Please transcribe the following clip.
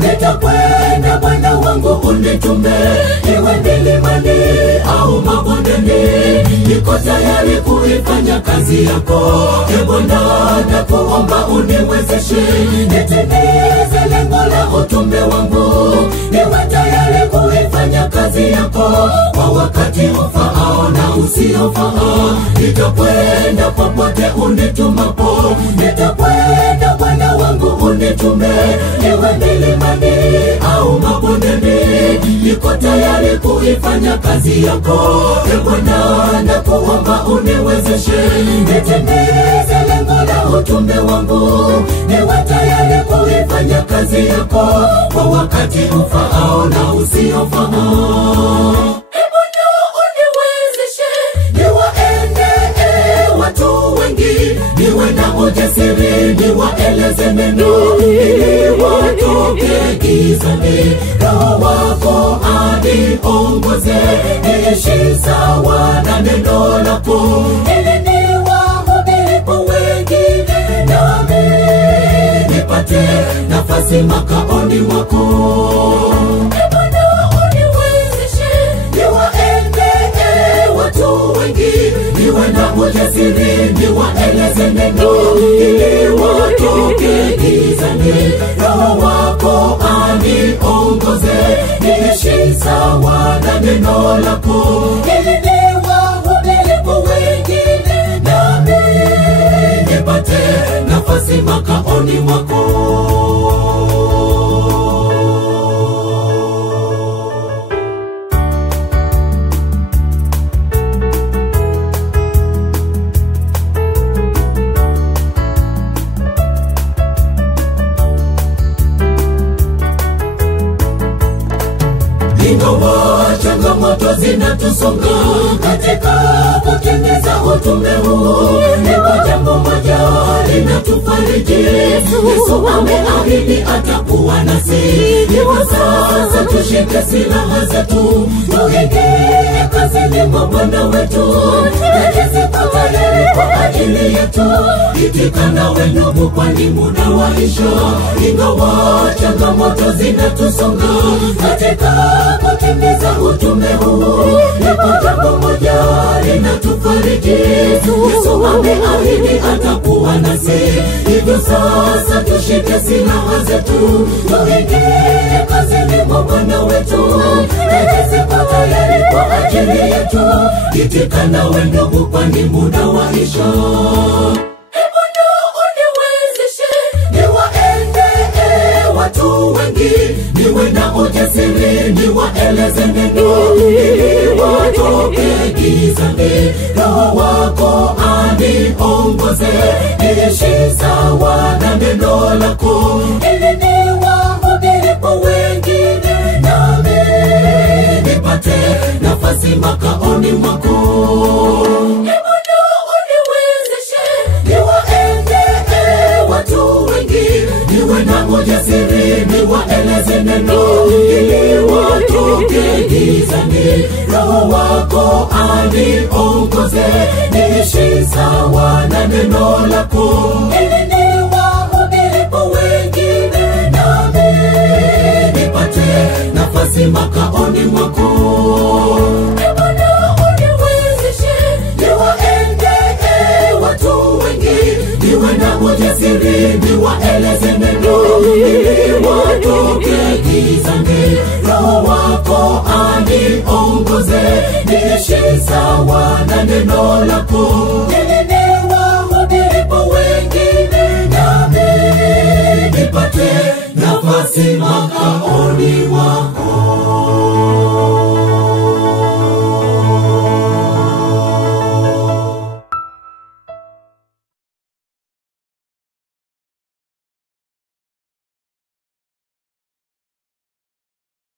nitakwenda Bwana wangu unitume, iwe milimani au mabondeni, niko tayari kuifanya kazi yako. Bwana nakuomba uniwezeshe, nitimize lengo la utume wangu, niwe tayari kuifanya kazi yako kwa wakati ufaao na usiofaa. Nitakwenda popote unitumapo, nitakwenda Bwana wangu unitume, iwe milimani au mabondeni, niko tayari kuifanya kazi yako. Bwana nakuomba uniwezeshe, nitimize lengo la utume wangu, niwe tayari kuifanya kazi yako kwa wakati ufaao na usiofaa. Bwana uniwezeshe, niwaende watu wengi, niwe na ujasiri, niwaeleze neno ili watoke gizani. Roho wako aniongoze, niishi sawa na neno lako, ili niwahubiri kwa wengine, nami nipate nafasi makaoni mwako. Bwana uniwezeshe, niwaende watu wengi, niwe na ujasiri, niwaeleze neno ili watoke gizani. Roho wako aniongoze, niishi sawa na neno lako, ili niwahubiri kwa wengine, nami nipate nafasi makaoni mwako. Ingawa changamoto zinatusonga katika kutimiza utume huu, ni jambo moja linatufariji. Yesu ameahidi atakuwa nasi. Hivyo sasa tushike silaha zetu, tuingie kazini mwa Bwana wetu, tuko tayari kwa ajili yetu. Itika nawe ndugu, kwani muda waisha. Ingawa changamoto zinatusonga katika kutimiza utume huu, lipo jambo moja linatufariji. Yesu ameahidi atakuwa nasi. Hivyo sasa tushike silaha zetu, tuingie kazini mwa Bwana wetu, tuko tayari kwa ajili yetu. Itika nawe ndugu, kwani muda waisha. Bwana uniwezeshe, niwaende watu wengi, niwe na ujasiri, niwaeleze neno ili watoke gizani. Roho wako aniongoze, niishi sawa na neno lako, ili niwahubiri kwa wengine, nami nipate nafasi makaoni mwako. Bwana uniwezeshe, niwaende watu wengi, niwe na ujasiri, niwaeleze neno ili watoke gizani. Roho wako aniongoze, niishi sawa na neno lako, ili niwahubiri kwa wengine, nami nipate nafasi makaoni mwako. Bwana uniwezeshe, niwaende watu wengi, niwe na ujasiri, niwaeleze neno ili watoke gizani. Roho wako aniongoze, niishi sawa na neno lako, ili niwahubiri kwa wengine, nami nipate nafasi makaoni mwako.